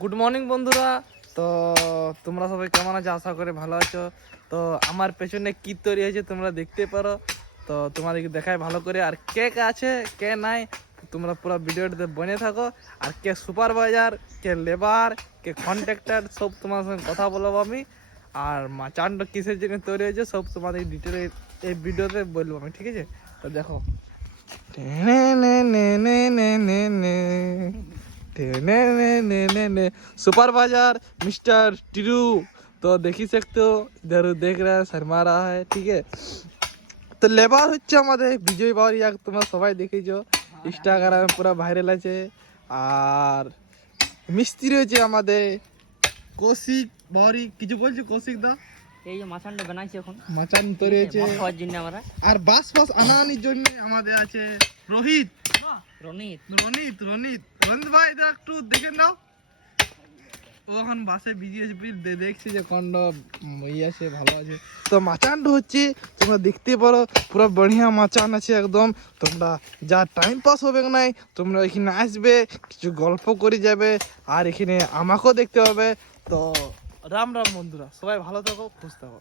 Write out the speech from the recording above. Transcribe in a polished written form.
Good morning বন্ধুরা। তো তোমরা সবাই কেমন আছো? আশা করে ভালো আছো। তো আমার পেছনে কি তৈরি হয়েছে তোমরা দেখতে পারো। তো তোমাদেরকে দেখায় ভালো করে, আর কে কে আছে কে নাই তোমরা পুরো ভিডিওটাতে বনে থাকো। আর কে সুপারভাইজার, কে লেবার, কে কন্ট্রাক্টর, সব তোমার সঙ্গে কথা বলবো আমি। আর মাচানটা কিসের জন্য তৈরি হয়েছে সব তোমাদের ডিটেলে এই ভিডিওতে বলবো আমি, ঠিক আছে? তো দেখো, सुपरवाइजर मिस्टर टिरू। तो देखी सकते हो, इधर देख रहा है, शर्मा रहा है, ठीक है। তো লেবার হচ্ছে আমাদের বিজয় বাউরিয়া, তোমরা সবাই দেখেছো, ইনস্টাগ্রামে পুরো ভাইরাল আছে। আর মিস্ত্রি হচ্ছে আমাদের কৌশিক বাউরি। কিছু বলছি কৌশিক দা? এই যে মাছানটা বানাইছি এখন, মাচান তৈরি হয়েছে। খাওয়ার জন্য আমরা। আর বাস ফাস আনানির জন্য আমাদের আছে রোহিত, রনিত রনিত রনিত রনিত ভাই, এটা একটু দেখে নাও। ও এখন বাসে বিজি আছে, দেখছি যে কোনটা ইয়ে আছে, ভালো আছে। তো মাচানটা হচ্ছে তোমরা দেখতে পারো, পুরো বঢ়িয়া মাচান আছে একদম। তোমরা যা টাইম পাস হবে নাই, তোমরা এখানে আসবে, কিছু গল্প করে যাবে, আর এখানে আমাকেও দেখতে হবে। তো রাম রাম বন্ধুরা, সবাই ভালো থাকো, খুশ থাকো।